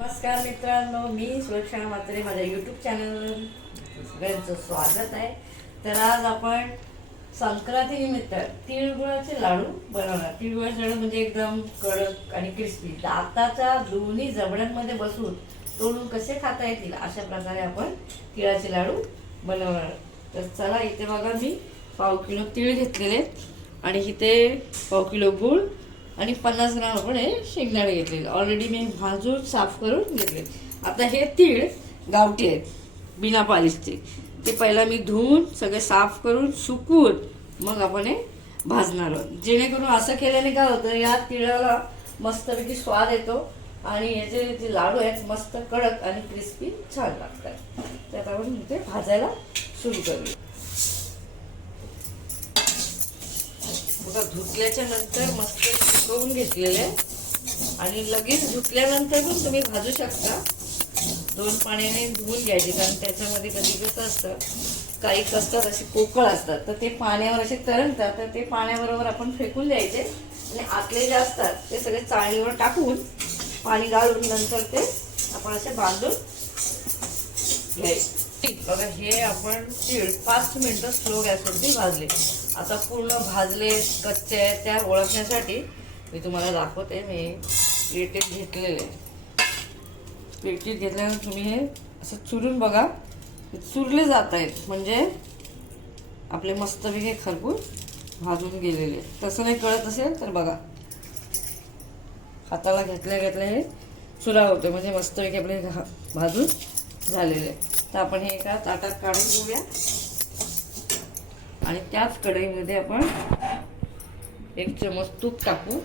नमस्कार मित्रांनो मी सुरक्षा म्हात्रे माझ्या यूट्यूब चॅनलवर सगळ्यांचं स्वागत आहे. तर आज आपण संक्रांतीनिमित्त तिळगुळाचे लाडू बनवणार. तिळगुळाचे लाडू म्हणजे एकदम कडक आणि क्रिस्पी दाताच्या दोन्ही जबड्यांमध्ये बसून तोडून कसे खाता येतील अशा प्रकारे आपण तिळाचे लाडू बनवणार. तर चला इथे बघा मी पाव किलो तीळ घेतलेले आणि इथे पाव किलो गूळ आणि पन्नास ग्राम आपण हे शेंगदाणे घेतलेले ऑलरेडी मी भाजून साफ करून घेतले. आता हे तीळ गावठी आहेत. बिना पालिशचे. ते पहिला मी धुवून सगळे साफ करून सुकवून मग आपण हे भाजणार आहोत. जेणेकरून असं केल्याने काय होतं या तिळाला मस्तपैकी स्वाद येतो आणि याचे जे लाडू आहेत मस्त कडक आणि क्रिस्पी छान लागतात. त्यात आपण ते भाजायला सुरू करूया. बघा धुतल्याच्या नंतर मस्त सुकवून घेतलेले आणि लगेच धुतल्यानंतर पण तुम्ही भाजू शकता. दोन पाण्याने धुवून घ्यायचे कारण त्याच्यामध्ये कधी कसं असतं काही कसतात असे पोकळ असतात. तर ते पाण्यावर असे तरंगतात तर ते पाण्याबरोबर आपण फेकून द्यायचे. आणि आतले जे असतात ते सगळे चाळणीवर टाकून पाणी गाळून नंतर ते आपण असे बांधून घ्यायचे. बघा हे आपण तीळ पाच मिनटं स्लो गॅसवरती भाजले. आता पूर्ण भाजले कच्चे आहेत त्या ओळखण्यासाठी मी तुम्हाला दाखवते. मी प्लेटीत घेतलेले. प्लेटीत घेतल्यानंतर तुम्ही हे असं चुरून बघा. चुरले जात आहेत. म्हणजे आपले मस्तपैकी खरपूस भाजून गेलेले तसं नाही कळत असेल तर बघा. हाताला घेतल्या घेतल्या हे चुरा होते म्हणजे मस्तपैकी आपले घा- भाजून झालेले तर आपण हे एका ताटात काढून घेऊया. आणि त्याच कढईमध्ये आपण एक चमच तूप टाकू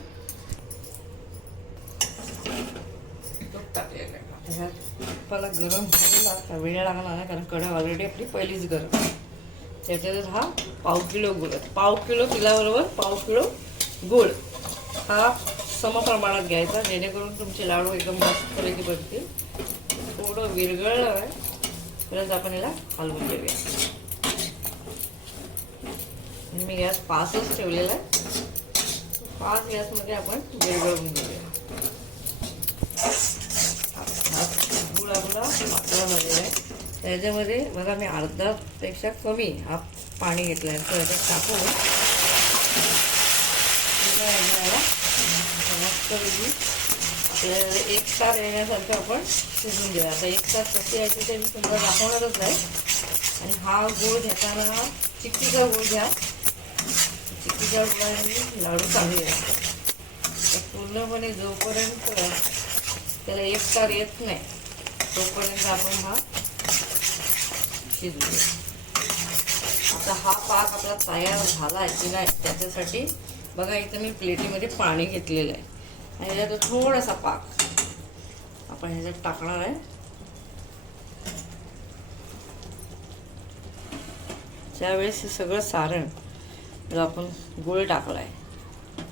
तूप टाकलेलं आहे. तुपाला गरम व्हायला वेळ लागणार नाही कारण कढई ऑलरेडी आपली पहिलीच गरम आहे. त्याच्यात हा पाव किलो गुळ आहे. पाव किलो तिलाबरोबर पाव किलो गुळ हा समप्रमाणात घ्यायचा जेणेकरून तुमचे लाडू एकदम मस्त मस्तपैकी बनतील थोडं विरघळलं आहे परत आपण याला हलवून घेऊया मी गॅस पाचच ठेवलेला आहे. पाच गॅसमध्ये आपण विरघळवून घेऊया. हा गुळ आपला झालेला आहे. त्याच्यामध्ये बघा मी अर्धापेक्षा कमी हा पाणी घेतलं आहे तर याच्यात टाकून पुन्हा याला आपल्याला एक तास येण्यासारखं आपण शिजून घेऊया. आता एक तास कशी यायची ते मी तुम्हाला दाखवणारच नाही. आणि हा गूळ घेताना चिक्कीचा गूळ घ्या. चिक्कीच्या लाडू चांगले असतात. तर पूर्णपणे जोपर्यंत त्याला एक तार येत नाही तोपर्यंत आपण हा शिजवूया. आता हा पाक आपला तयार झाला आहे की नाही त्याच्यासाठी बघा इथं मी प्लेटीमध्ये पाणी घेतलेलं आहे. आणि ह्याच्यात थोडासा पाक आपण ह्याच्यात टाकणार आहे. ज्यावेळेस हे सगळं सारण जो आपण गुळ टाकला आहे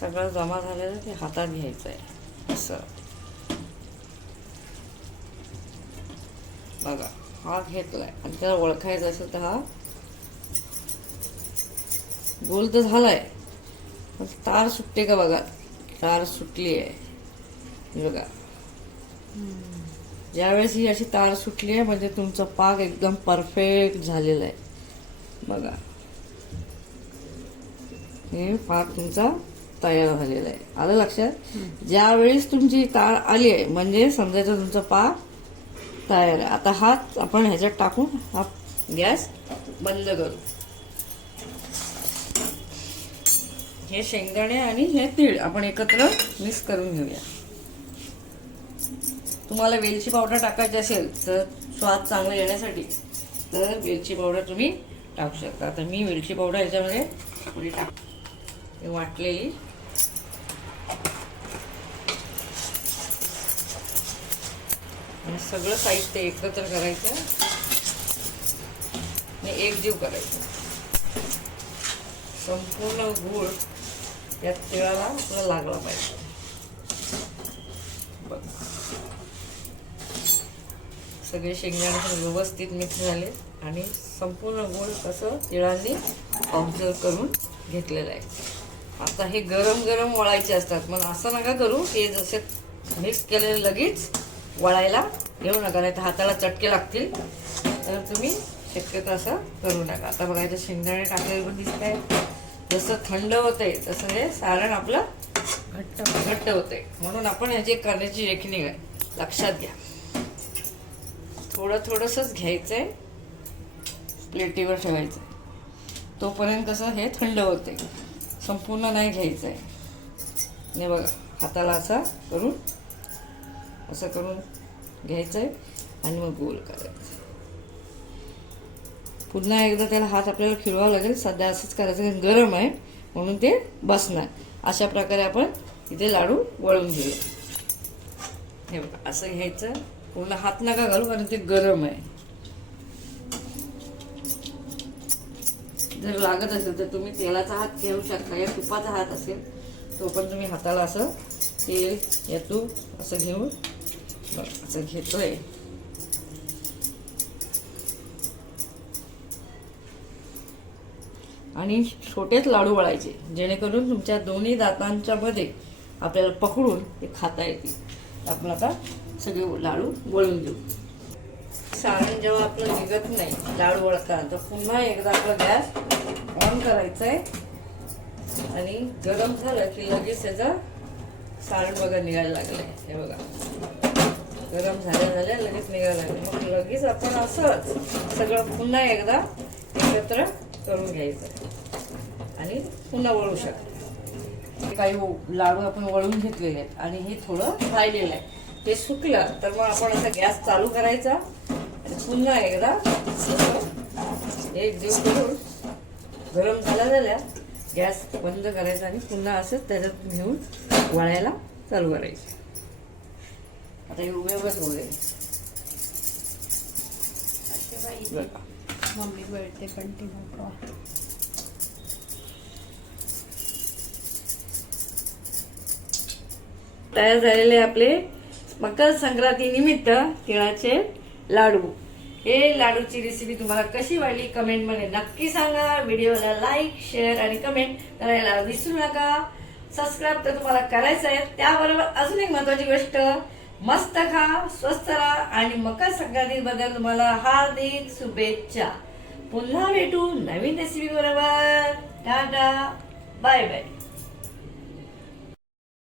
सगळं जमा झालेलं ते हातात घ्यायचं आहे असं. बघा हा घेतलाय. आणि त्याला ओळखायचं असेल तर हा गोल तर झालाय. पण तार सुटते का बघा? तार सुटली आहे बघा. ज्यावेळेस ही अशी तार सुटली आहे म्हणजे तुमचा पाक एकदम परफेक्ट झालेला आहे बघा. हे पाक तुमचा तयार झालेला आहे. आलं लक्षात? ज्यावेळेस तुमची तार आली आहे म्हणजे समजायचं तुमचा पाक तयार आहे. आता हात आपण ह्याच्यात टाकून हा गॅस बंद करू. हे शेंगदाणे आणि हे तीळ आपण एकत्र मिक्स करून घेऊया. तुम्हाला वेलची पावडर टाकायची असेल तर स्वाद चांगला येण्यासाठी तर वेलची पावडर तुम्ही टाकू शकता. तर मी वेलची पावडर याच्यामध्ये पुढे टाक हे वाटलेली. आणि सगळं साहित्य एकत्र करायचं. आणि एकजीव करायचं. संपूर्ण गूळ या तिळाला आपला लागला पाहिजे. बघ. सगळे शेंगदाणे पण व्यवस्थित मिक्स झाले आणि संपूर्ण गूळ कसं तिळांनी ऑब्झर्व करून घेतलेलं आहे. आता हे गरम गरम वळायचे असतात. मग असं नका करू हे जसे मिक्स केलेले लगेच वळायला घेऊ नका नाही तर हाताला चटके लागतील. तर तुम्ही शक्यतो असं करू नका. आता बघायचं शेंगदाणे टाकलेले पण दिसत आहे जसं थंड होतंय तसं हे सारण आपलं घट्ट घट्ट होते म्हणून आपण ह्याची करण्याची रेखणी आहे. लक्षात घ्या. थोडं थोडंसंच घ्यायचं आहे प्लेटीवर ठेवायचं तोपर्यंत कसं हे थंड होते संपूर्ण नाही घ्यायचं आहे हे बघा हाताला असा करून असं करून घ्यायचं आहे आणि मग गोल करायचं. पुन्हा एकदा त्याला हात आपल्याला खिळवावा लागेल. सध्या असंच करायचं कारण गरम आहे म्हणून ते बसणार. अशा प्रकारे आपण इथे लाडू वळून घेऊया. हे बघा असं घ्यायचं. पूर्ण हात नका घालू कारण ते गरम आहे. जर लागत असेल तर तुम्ही तेलाचा हात घेऊ शकता. या तुपाचा हात असेल तो पण तुम्ही हाताला असं तेल या तूप असं घेऊन असं घेतोय. आणि छोटेच लाडू वळायचे जेणेकरून तुमच्या दोन्ही दातांच्या मध्ये आपल्याला पकडून ते खाता येतील. आपण आता सगळे लाडू वळून देऊ सारण जेव्हा आपलं निघत नाही लाडू वळता तर पुन्हा एकदा आपला गॅस ऑन करायचा आहे आणि गरम झालं की लगेच त्याचं सारण बघा निघायला लागलंय. हे बघा. गरम झाल्या झाल्या लगेच निघायला लागले मग लगेच आपण असंच सगळं पुन्हा एकदा एकत्र करून घ्यायचं. आणि पुन्हा वळू शकतो. काही लाडू आपण वळून घेतलेले आहेत आणि हे थोडं राहिलेलं आहे. ते सुकलं तर मग आपण असा गॅस चालू करायचा. पुन्हा एकदा एक जीव करून गरम झाल्या झाल्या गॅस बंद करायचा आणि पुन्हा असंच त्याच्यात घेऊन वळायला चालू करायचं. आता हे उभे दे बघा. मम्मी वळते कंटिन्यू तयार झालेले आपले मकर संक्रांती निमित्त तिळाचे लाडू. हे लाडूची रेसिपी तुम्हाला कशी वाटली कमेंटमध्ये नक्की सांगा. व्हिडिओला लाईक शेअर आणि कमेंट करायला विसरू नका. सबस्क्राईब तर तुम्हाला करायचं आहे. त्याबरोबर अजून एक महत्वाची गोष्ट मस्त खा स्वस्त राहा आणि मकर संक्रांती बद्दल तुम्हाला हार्दिक शुभेच्छा. पुन्हा भेटू नवीन रेसिपी बरोबर. Tata bye bye